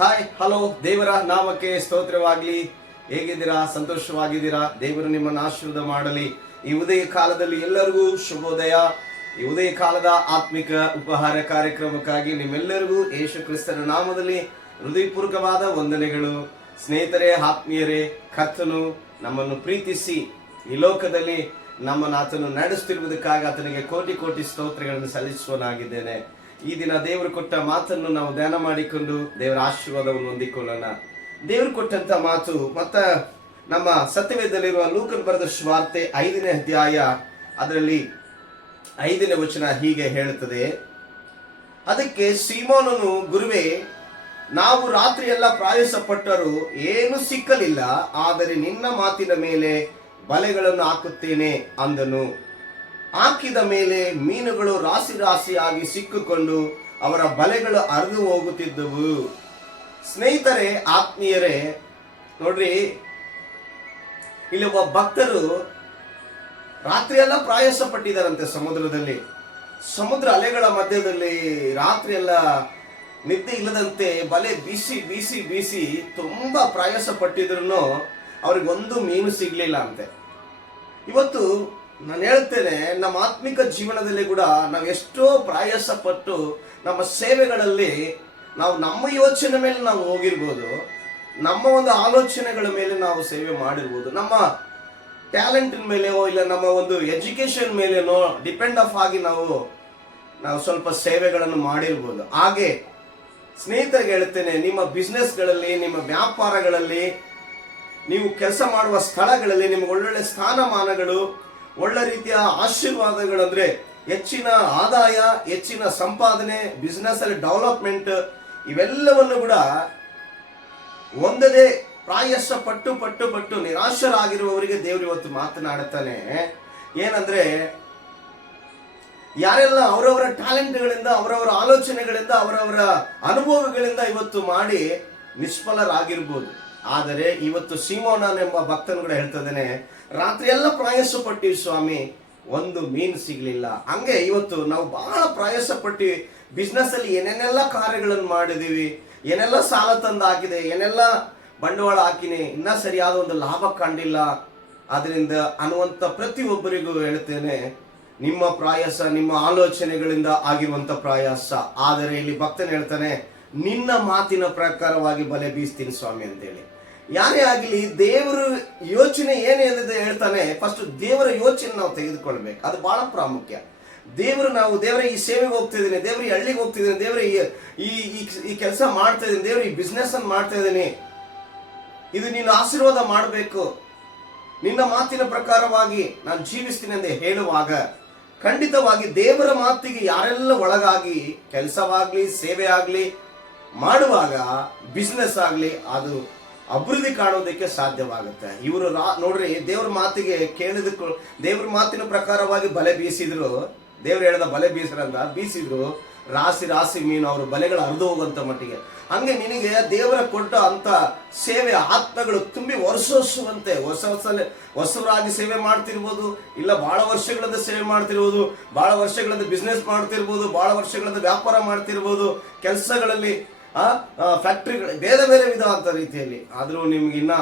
Hi hello ದೇವರ ನಾಮಕ್ಕೆ ಸ್ತೋತ್ರವಾಗ್ಲಿ. ಹೇಗಿದ್ದೀರಾ? ಸಂತೋಷವಾಗಿದ್ದೀರಾ? ದೇವರು ನಿಮ್ಮನ್ನ ಆಶೀರ್ವಾದ ಮಾಡಲಿ. ಈ ಉದಯ ಕಾಲದಲ್ಲಿ ಎಲ್ಲರಿಗೂ ಶುಭೋದಯ. ಈ ಉದಯ ಕಾಲದ ಆತ್ಮಿಕ ಉಪಹಾರ ಕಾರ್ಯಕ್ರಮಕ್ಕಾಗಿ ನಿಮ್ಮೆಲ್ಲರಿಗೂ ಯೇಸು ಕ್ರಿಸ್ತನ ನಾಮದಲ್ಲಿ ಹೃದಯಪೂರ್ವಕವಾದ ವಂದನೆಗಳು. ಸ್ನೇಹಿತರೇ, ಆತ್ಮೀಯರೇ, ಕರ್ತನು ನಮ್ಮನ್ನು ಪ್ರೀತಿಸಿ ಈ ಲೋಕದಲ್ಲಿ ನಮ್ಮನ್ನು ಆತನು ನಡೆಸುತ್ತಿರುವುದಕ್ಕಾಗಿ ಆತನಿಗೆ ಕೋಟಿ ಕೋಟಿ ಸ್ತೋತ್ರಗಳನ್ನು ಸಲ್ಲಿಸುವನಾಗಿದ್ದೇನೆ ಈ ದಿನ ದೇವರು ಕೊಟ್ಟ ಮಾತನ್ನು ನಾವು ಧ್ಯಾನ ಮಾಡಿಕೊಂಡು ದೇವರ ಆಶೀರ್ವಾದವನ್ನು ಹೊಂದಿಕೊಳ್ಳೋಣ. ದೇವರು ಕೊಟ್ಟಂತ ಮಾತು, ಮತ್ತ ನಮ್ಮ ಸತ್ಯವೇದಲ್ಲಿರುವ ಲೂಕನ್ ಬರೆದ ಸ್ವಾರ್ತೆ ಐದನೇ ಅಧ್ಯಾಯ, ಅದರಲ್ಲಿ ಐದನೇ ವಚನ ಹೀಗೆ ಹೇಳುತ್ತದೆ. ಅದಕ್ಕೆ ಸೀಮೋನನು, ಗುರುವೆ, ನಾವು ರಾತ್ರಿ ಎಲ್ಲ ಪ್ರಾಯಸಪಟ್ಟರೂ ಏನು ಸಿಕ್ಕಲಿಲ್ಲ, ಆದರೆ ನಿನ್ನ ಮಾತಿನ ಮೇಲೆ ಬಲೆಗಳನ್ನು ಹಾಕುತ್ತೇನೆ ಅಂದನು. ಹಾಕಿದ ಮೇಲೆ ಮೀನುಗಳು ರಾಶಿ ರಾಶಿಯಾಗಿ ಸಿಕ್ಕಿಕೊಂಡು ಅವರ ಬಲೆಗಳು ಹರಿದು ಹೋಗುತ್ತಿದ್ದವು. ಸ್ನೇಹಿತರೆ, ಆತ್ಮೀಯರೇ, ನೋಡ್ರಿ ಇಲ್ಲಿ ಒಬ್ಬ ಭಕ್ತರು ರಾತ್ರಿ ಎಲ್ಲ ಪ್ರಯಾಸ ಪಟ್ಟಿದ್ದಾರಂತೆ ಸಮುದ್ರದಲ್ಲಿ. ಸಮುದ್ರ ಅಲೆಗಳ ಮಧ್ಯದಲ್ಲಿ ರಾತ್ರಿ ಎಲ್ಲ ನಿದ್ದೆ ಇಲ್ಲದಂತೆ ಬಲೆ ಬೀಸಿ ಬೀಸಿ ಬೀಸಿ ತುಂಬಾ ಪ್ರಯಾಸ ಪಟ್ಟಿದ್ರು ಅವ್ರಿಗೊಂದು ಮೀನು ಸಿಗ್ಲಿಲ್ಲ ಅಂತೆ. ಇವತ್ತು ನಾನು ಹೇಳ್ತೇನೆ, ನಮ್ಮ ಆತ್ಮಿಕ ಜೀವನದಲ್ಲಿ ಕೂಡ ನಾವು ಎಷ್ಟೋ ಪ್ರಯಾಸ ಪಟ್ಟು ನಮ್ಮ ಸೇವೆಗಳಲ್ಲಿ ನಾವು ನಮ್ಮ ಯೋಚನೆ ಮೇಲೆ ನಾವು ಹೋಗಿರ್ಬೋದು, ನಮ್ಮ ಒಂದು ಆಲೋಚನೆಗಳ ಮೇಲೆ ನಾವು ಸೇವೆ ಮಾಡಿರ್ಬೋದು. ನಮ್ಮ ಟ್ಯಾಲೆಂಟಿನ ಮೇಲೆಯೋ ಇಲ್ಲ ನಮ್ಮ ಒಂದು ಎಜುಕೇಶನ್ ಮೇಲೇನೋ ಡಿಪೆಂಡ್ ಆಫ್ ಆಗಿ ನಾವು ನಾವು ಸ್ವಲ್ಪ ಸೇವೆಗಳನ್ನು ಮಾಡಿರ್ಬೋದು. ಹಾಗೆ ಸ್ನೇಹಿತರಿಗೆ ಹೇಳ್ತೇನೆ, ನಿಮ್ಮ ಬಿಸ್ನೆಸ್ಗಳಲ್ಲಿ ನಿಮ್ಮ ವ್ಯಾಪಾರಗಳಲ್ಲಿ, ನೀವು ಕೆಲಸ ಮಾಡುವ ಸ್ಥಳಗಳಲ್ಲಿ ನಿಮ್ಗೆ ಒಳ್ಳೊಳ್ಳೆ ಸ್ಥಾನಮಾನಗಳು ಒಳ್ಳೆ ರೀತಿಯ ಆಶೀರ್ವಾದಗಳಂದ್ರೆ ಹೆಚ್ಚಿನ ಆದಾಯ, ಹೆಚ್ಚಿನ ಸಂಪಾದನೆ ಬಿಸ್ನೆಸ್ ಅಲ್ಲಿ ಡೆವಲಪ್ಮೆಂಟ್ ಇವೆಲ್ಲವನ್ನು ಕೂಡ ಒಂದದೇ ಪ್ರಾಯಶ ಪಟ್ಟು ಪಟ್ಟು ಪಟ್ಟು ನಿರಾಶರಾಗಿರುವವರಿಗೆ ದೇವರು ಇವತ್ತು ಮಾತನಾಡುತ್ತಾನೆ ಏನಂದ್ರೆ ಯಾರೆಲ್ಲ ಅವರವರ ಟ್ಯಾಲೆಂಟ್ಗಳಿಂದ ಅವರವರ ಆಲೋಚನೆಗಳಿಂದ, ಅವರವರ ಅನುಭವಗಳಿಂದ ಇವತ್ತು ಮಾಡಿ ನಿಷ್ಫಲರಾಗಿರ್ಬೋದು. ಆದರೆ ಇವತ್ತು ಸೀಮೋನನ್ ಎಂಬ ಭಕ್ತನು ಕೂಡ ಹೇಳ್ತದೇನೆ ರಾತ್ರಿ ಎಲ್ಲ ಪ್ರಯಾಸ ಪಟ್ಟಿವಿ ಸ್ವಾಮಿ, ಒಂದು ಮೀನು ಸಿಗ್ಲಿಲ್ಲ. ಹಂಗೆ ಇವತ್ತು ನಾವು ಬಹಳ ಪ್ರಯಾಸ ಪಟ್ಟಿವಿ ಬಿಸ್ನೆಸ್ ಅಲ್ಲಿ ಏನೇನೆಲ್ಲ ಕಾರ್ಯಗಳನ್ನು ಮಾಡಿದೀವಿ, ಏನೆಲ್ಲ ಸಾಲ ತಂದು ಹಾಕಿದೆ ಏನೆಲ್ಲ ಬಂಡವಾಳ ಹಾಕಿನಿ, ಇನ್ನ ಸರಿಯಾದ ಒಂದು ಲಾಭ ಕಂಡಿಲ್ಲ. ಅದರಿಂದ ಅನ್ನುವಂಥ ಪ್ರತಿಯೊಬ್ಬರಿಗೂ ಹೇಳ್ತೇನೆ, ನಿಮ್ಮ ಪ್ರಾಯಸ, ನಿಮ್ಮ ಆಲೋಚನೆಗಳಿಂದ ಆಗಿರುವಂತ ಪ್ರಯಾಸ. ಆದರೆ ಇಲ್ಲಿ ಭಕ್ತನ ಹೇಳ್ತಾನೆ, ನಿನ್ನ ಮಾತಿನ ಪ್ರಕಾರವಾಗಿ ಬಲೆ ಬೀಸ್ತೀನಿ ಸ್ವಾಮಿ ಅಂತೇಳಿ. ಯಾರೇ ಆಗಲಿ ದೇವರು ಯೋಚನೆ ಏನೇನಿದೆ ಹೇಳ್ತಾನೆ ಫಸ್ಟ್ ದೇವರ ಯೋಚನೆ ನಾವು ತೆಗೆದುಕೊಳ್ಬೇಕು. ಅದು ಬಹಳ ಪ್ರಾಮುಖ್ಯ. ದೇವರು ನಾವು, ದೇವರ ಈ ಸೇವೆಗೆ ಹೋಗ್ತಿದ್ದೀನಿ, ದೇವರ ಈ ಹಳ್ಳಿಗೆ ಹೋಗ್ತಿದ್ದೀನಿ, ದೇವ್ರ ಈ, ಈ- ಕೆಲಸ ಮಾಡ್ತಾ ಇದ್ದೀನಿ, ದೇವ್ರ ಈ ಬಿಸ್ನೆಸ್ ಅನ್ನು ಮಾಡ್ತಾ ಇದ್ದೀನಿ. ಇದು ನೀನು ಆಶೀರ್ವಾದ ಮಾಡಬೇಕು. ನಿನ್ನ ಮಾತಿನ ಪ್ರಕಾರವಾಗಿ ನಾನು ಜೀವಿಸ್ತೀನಿ ಅಂತ ಹೇಳುವಾಗ ಖಂಡಿತವಾಗಿ ದೇವರ ಮಾತಿಗೆ ಯಾರೆಲ್ಲ ಒಳಗಾಗಿ ಕೆಲಸವಾಗ್ಲಿ, ಸೇವೆ ಆಗಲಿ, ಮಾಡುವಾಗ ಬಿಸ್ನೆಸ್ ಆಗಲಿ, ಅದು ಅಭಿವೃದ್ಧಿ ಕಾಣೋದಕ್ಕೆ ಸಾಧ್ಯವಾಗುತ್ತೆ. ಇವರು ರಾ- ನೋಡ್ರಿ, ದೇವ್ರ ಮಾತಿಗೆ ಕೇಳಿದಕ್ಕೂ, ದೇವ್ರ ಮಾತಿನ ಪ್ರಕಾರವಾಗಿ ಬಲೆ ಬೀಸಿದ್ರು. ದೇವ್ರು ಹೇಳಿದ ಬಲೆ ಬೀಸ್ರಂದ, ಬೀಸಿದ್ರು. ರಾಶಿ ರಾಶಿ ಮೀನು, ಅವರು ಬಲೆಗಳು ಹರಿದು ಹೋಗುವಂತ ಮಟ್ಟಿಗೆ. ಹಂಗೆ ನಿನಗೆ ದೇವರ ಕೊಟ್ಟ ಅಂತ ಸೇವೆ ಆತ್ಮಗಳು ತುಂಬಿ ವರ್ಷಿಸುವಂತೆ ಹೊಸ ಹೊಸ ಹೊಸವರಾಗಿ ಸೇವೆ ಮಾಡ್ತಿರ್ಬೋದು, ಇಲ್ಲ ಬಹಳ ವರ್ಷಗಳಿಂದ ಸೇವೆ ಮಾಡ್ತಿರ್ಬೋದು ಬಹಳ ವರ್ಷಗಳಿಂದ ಬಿಸ್ನೆಸ್ ಮಾಡ್ತಿರ್ಬೋದು ಬಹಳ ವರ್ಷಗಳಿಂದ ವ್ಯಾಪಾರ ಮಾಡ್ತಿರ್ಬೋದು, ಕೆಲಸಗಳಲ್ಲಿ ಫ್ಯಾಕ್ಟ್ರಿಗಳು ಬೇರೆ ಬೇರೆ ವಿಧವಾದ ರೀತಿಯಲ್ಲಿ. ಆದರೂ ನಿಮ್ಗೆ ಇನ್ನ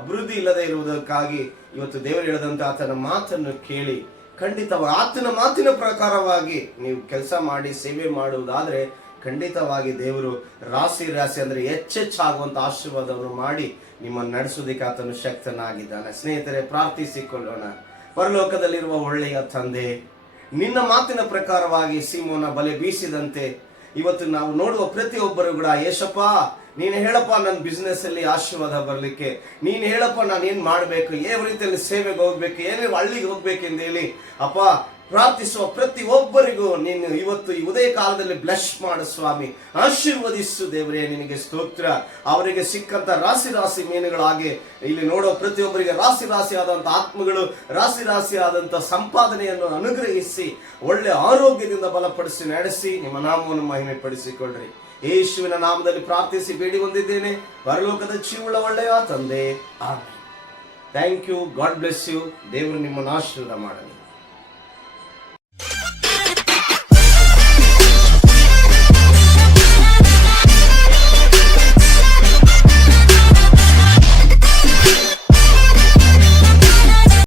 ಅಭಿವೃದ್ಧಿ ಇಲ್ಲದೆ ಇರುವುದಕ್ಕಾಗಿ ಇವತ್ತು ದೇವರು ಹೇಳಿದಂತ ಆತನ ಮಾತನ್ನು ಕೇಳಿ ಖಂಡಿತವಾಗಿ ಆತನ ಮಾತಿನ ಪ್ರಕಾರವಾಗಿ ನೀವು ಕೆಲಸ ಮಾಡಿ, ಸೇವೆ ಮಾಡುವುದಾದ್ರೆ ಖಂಡಿತವಾಗಿ ದೇವರು ರಾಶಿ ರಾಶಿ ಅಂದ್ರೆ ಹೆಚ್ಚೆಚ್ಚಾಗುವಂತ ಆಶೀರ್ವಾದವನ್ನು ಮಾಡಿ ನಿಮ್ಮನ್ನು ನಡೆಸೋದಕ್ಕೆ ಆತನು ಶಕ್ತನಾಗಿದ್ದಾನೆ. ಸ್ನೇಹಿತರೆ, ಪ್ರಾರ್ಥಿಸಿಕೊಳ್ಳೋಣ. ಪರಲೋಕದಲ್ಲಿರುವ ಒಳ್ಳೆಯ ತಂದೆ, ನಿನ್ನ ಮಾತಿನ ಪ್ರಕಾರವಾಗಿ ಸೀಮೋನ ಬಲೆ ಬೀಸಿದಂತೆ ಇವತ್ತು ನಾವು ನೋಡುವ ಪ್ರತಿಯೊಬ್ಬರು ಕೂಡ ಯೇಶಪ್ಪ ನೀನು ಹೇಳಪ್ಪ ನನ್ನ ಬಿಸ್ನೆಸ್ ಅಲ್ಲಿ ಆಶೀರ್ವಾದ ಬರಲಿಕ್ಕೆ. ನೀನು ಹೇಳಪ್ಪ ನಾನು ಏನ್ ಮಾಡಬೇಕು, ಯಾವ ರೀತಿಯಲ್ಲಿ ಸೇವೆಗೆ ಹೋಗ್ಬೇಕು ಏನೇ ಹಳ್ಳಿಗೆ ಹೋಗ್ಬೇಕೆಂದು ಹೇಳಿ, ಅಪ್ಪ ಪ್ರಾರ್ಥಿಸುವ ಪ್ರತಿಯೊಬ್ಬರಿಗೂ ನೀನು ಇವತ್ತು ಈ ಉದಯ ಕಾಲದಲ್ಲಿ ಬ್ಲಶ್ ಮಾಡು ಸ್ವಾಮಿ. ಆಶೀರ್ವದಿಸು ದೇವರೇ, ನಿನಗೆ ಸ್ತೋತ್ರ. ಅವರಿಗೆ ಸಿಕ್ಕಂತ ರಾಶಿ ರಾಶಿ ಮೀನುಗಳಾಗಿ ಇಲ್ಲಿ ನೋಡೋ ಪ್ರತಿಯೊಬ್ಬರಿಗೆ ರಾಶಿ ರಾಶಿ ಆತ್ಮಗಳು, ರಾಶಿ ರಾಶಿ ಸಂಪಾದನೆಯನ್ನು ಅನುಗ್ರಹಿಸಿ, ಒಳ್ಳೆ ಆರೋಗ್ಯದಿಂದ ಬಲಪಡಿಸಿ ನಡೆಸಿ, ನಿಮ್ಮ ನಾಮವನ್ನು ಮಹಿಮೆ ಪಡಿಸಿಕೊಳ್ಳ್ರಿ ಯೇಸುವಿನ ನಾಮದಲ್ಲಿ ಪ್ರಾರ್ಥಿಸಿ ಬೇಡಿ ಹೊಂದಿದ್ದೇನೆ. ಪರಲೋಕದ ಜೀವಳ ಒಳ್ಳೆಯ ತಂದೆ. ಆಮೇಲೆ thank you God bless you ದೇವರು ನಿಮ್ಮನ್ನು ಆಶೀರ್ವಾದ ಮಾಡಲಿ.